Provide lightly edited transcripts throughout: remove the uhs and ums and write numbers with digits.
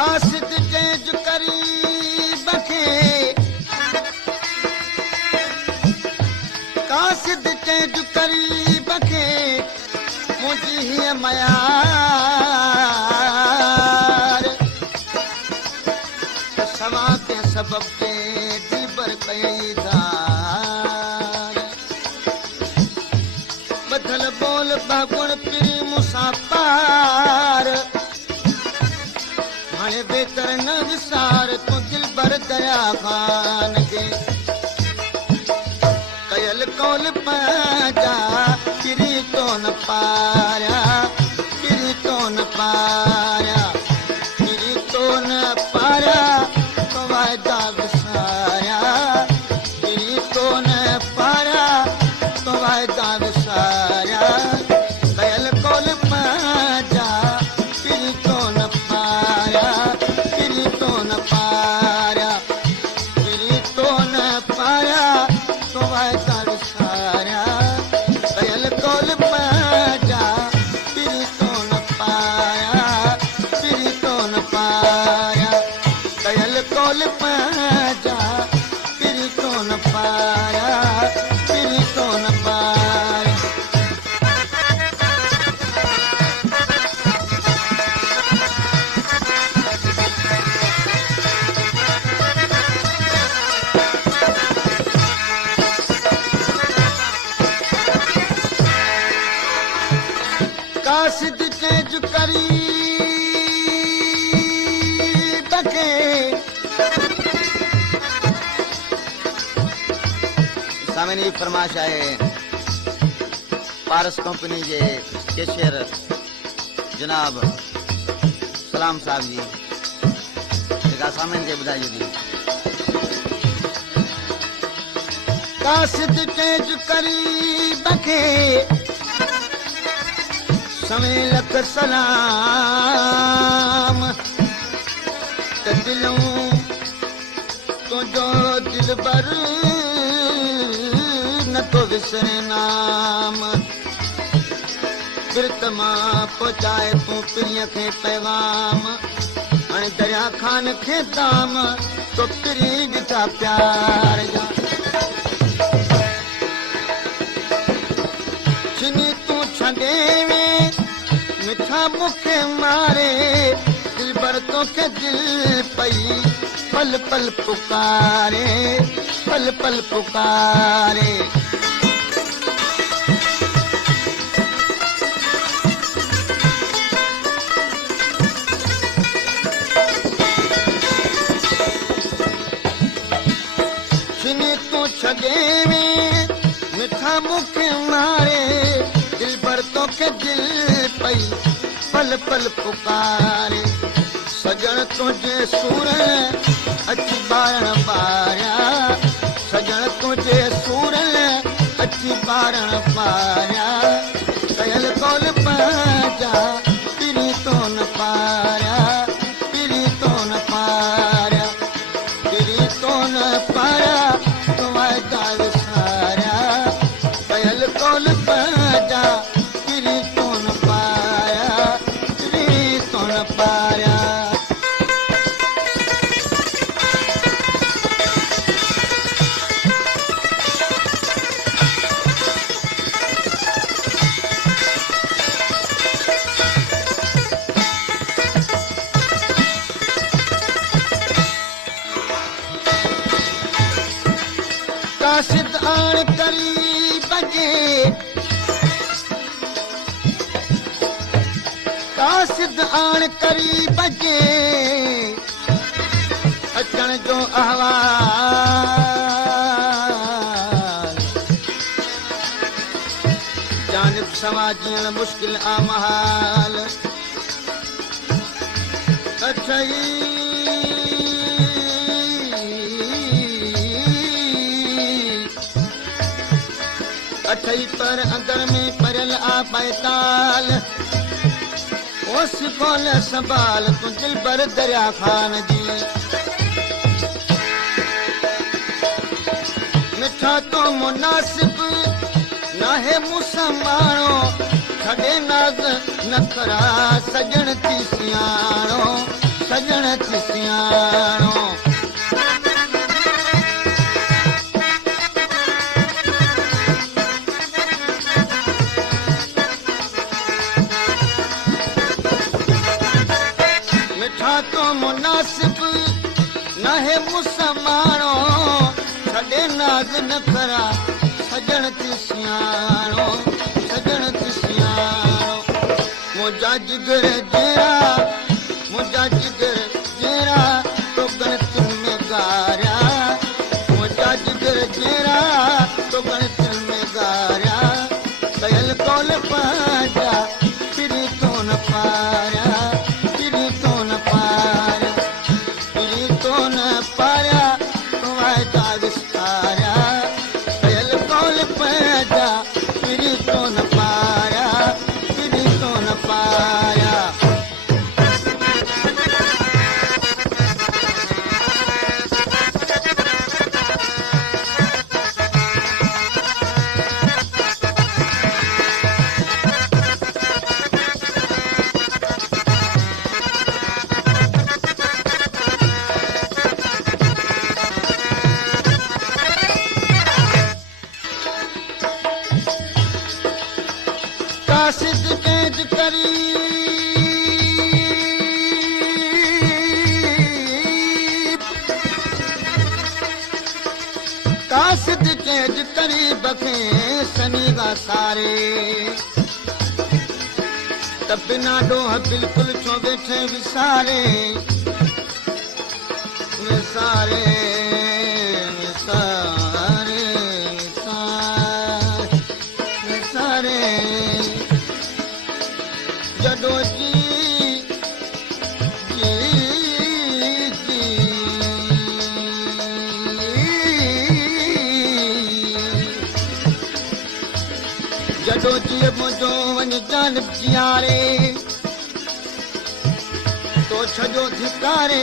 कासिद चेंज करीब खे कासिद चेंज करीब खे मुंहिंजी हीअ मयार सवा के सबब ते दीबर कई दार बदल बोल बागुण पिरी मुसाफार हाणे बेहतर न विसार तूं दिल भर दरिया खान के कयल कौल पंहिंजा पिरी तो न पारिया पिरी तो न पारिया पिरी तो न पारिया तो वाइदा विसारिया पिरी तो न पारिया तो वाइदा विसारिया कयल कौल पंहिंजा पिरी तो न पारिया पिरी तो न पारिया पिरी तो न पारिया तो वाइदा विसारिया कयल कौल पंहिंजा पिरी तो न पारिया पिरी तो न पारिया कयल कौल पंहिंजा पिरी तो न पारिया पिरी तो न पारिया कासिद चेंज करीब खे सामने जी फरमाइश आहे पारस कंपनी जे कैशियर जनाब सलाम साहब जी जेका सामने खे ॿुधाई थी कासिद चेंज करीब खे सवें लख सलाम त दिलूं तुंहिंजो दिलबर नथो विसरे नाम बिरत मां पहुचाए तूं पिरीअ खे पैगाम हाणे दरिया खान खे दाम तो पिरी ॾिठा प्यार जा छिनी तूं छॾे मिठा मुखे मारे दिल भर तोखे दिल पई पल पल पुकारे पल पल पुकारे छिनी तूं छॾे मिठा मुखे मारे दिल भर तोखे दिल पई पल पल पुकारे सजण तुंहिंजे सूर अची ॿारण ॿारिया सजण तुंहिंजे सूर अची ॿारण ॿारिया कयल कौल पंहिंजा पिरी तो न पारिया पिरी तो न पारिया पिरी तो न पारिया तो वाइदा विसारिया कयल कौल पंहिंजा पिरी तो न पारिया पिरी तो न पारिया कासिद आण करीब खे कासिद आण करीब खे अचण जो अहवाल जानिब सवा जीअण मुश्किल आ महाल अथई अठई पर अंदर में परियल आ बैताल ओस खोल संभाल तू दिल भर दरिया खान जी मिठा तो मुनासिब ना है मुसमानो छड़े नाज़ नखरा सजण थी सियाणो सजण छा तो मुनासिब न है मुसमानो छॾे नाज़ न करा सजण ते सियाणो सजण ते सियाणो मुंहिंजा जिगर जहिड़ा तो गणतिन में गारिया मुंहिंजा जिगर जहिड़ा तो गणतिन में गारिया कयल कौल पंहिंजा फिरी तो न पारिया फिरी तो न पारिया फिरी तो न पारिया वाइदा विस्तारिया कयल कौल पंहिंजा फिरी तो न पारिया फिरी तो न पारिया कासिद कैद करी कासिद कैद करी बखे सनीगा सारे त बिना ॾोह बिल्कुलु छो वेठे विसारे विसारे विसारे विसारे जॾो जी जॾो जीअ मुंहिंजो वञ जानब जियारे तो छॾो धिकारे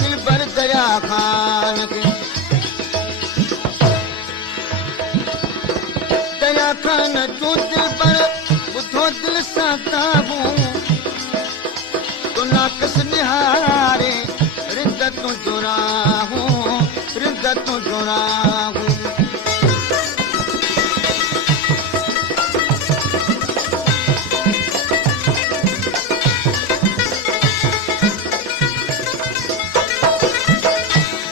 दिलबर दरिया खान खे दरिया खान तूं दिलबर ॿुधो दिलि सां काबूं तूं नाकस निहारे रिंद तूं जुराहूं रिंद तूं जुराहूं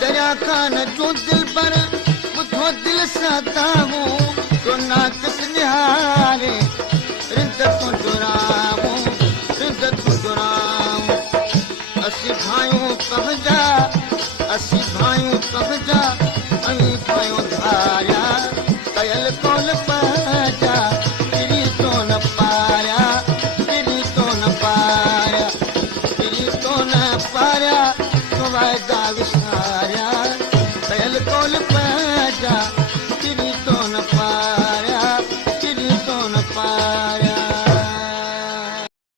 दरिया खान तूं दिलबर ॿुधो दिलि सां काबूं तूं नाकस निहारे रिंद तूं जुराहूं रिंद तूं जुराहूं असीं भायूं पंहिंजा ऐं भायूं धारिया कयल कौल पंहिंजा फिरी तो न पारिया फिरी तो न पारिया फिरी तो न पारिया वाइदा विसारिया कयल कौल पंहिंजा